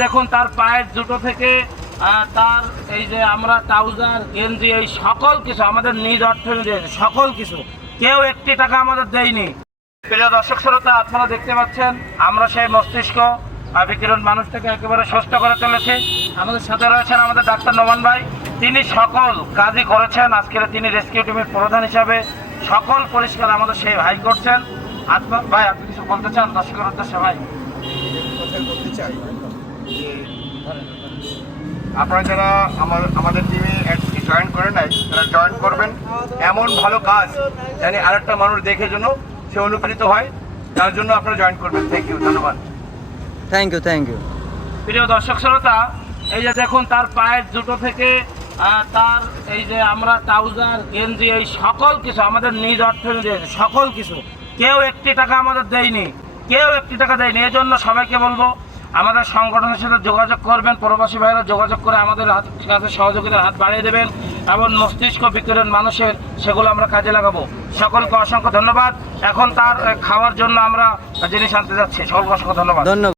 দেখুন তার পায়ের জুতো থেকে তার এই যে আমরা ট্রাউজার গেঞ্জি এই সকল কিছু আমাদের নিজ অর্থে দিয়েছে, সকল কিছু কেউ একটি টাকা আমাদের দেয়নি। প্রিয় দর্শক শ্রোতা, আপনারা দেখতে পাচ্ছেন আমরা সেই মস্তিষ্ক বিকিরণ মানুষটাকে একেবারে সুস্থ করে তুলেছি। আমাদের সাথে রয়েছেন আমাদের ডাক্তার নোমান ভাই, তিনি সকল কাজই করেছেন। আজকের তিনি রেস্কিউ টিমের প্রধান হিসাবে সকল পরিষ্কার আমাদের সেই ভাই করছেন। ভাই আপনি কিছু বলতে চান দর্শকের উদ্দেশ্যে? ভাই কথা বলতে চাই যে আপনারা যারা আমাদের টিমে অ্যাডসি জয়েন করে নাই তারা জয়েন করবেন। এমন ভালো কাজ জানি আরেকটা মানুষ দেখে জন্য সে অনুপ্রেরিত হয়, তার জন্য আপনারা জয়েন করবেন। থ্যাংক ইউ, ধন্যবাদ। Thank you. প্রিয় দর্শক শ্রোতা, এই যে দেখুন তার পায়ের জুতো থেকে তার এই যে আমরা ট্রাউজার গেঞ্জি এই সকল কিছু আমাদের নিজ অর্থে দিয়েছে, সকল কিছু কেউ একটি টাকা আমাদের দেয়নি, কেউ একটি টাকা দেয়নি। এই জন্য সবাইকে বলবো আমাদের সংগঠনের সাথে যোগাযোগ করবেন, প্রবাসী ভাইরা যোগাযোগ করে আমাদের কাছে সহযোগিতার হাত বাড়িয়ে দেবেন এবং মস্তিষ্ক বিকিরণ মানুষের সেগুলো আমরা কাজে লাগাবো। সকলকে অসংখ্য ধন্যবাদ। এখন তার খাওয়ার জন্য আমরা জিনিস আনতে যাচ্ছি। সকলকে অসংখ্য ধন্যবাদ।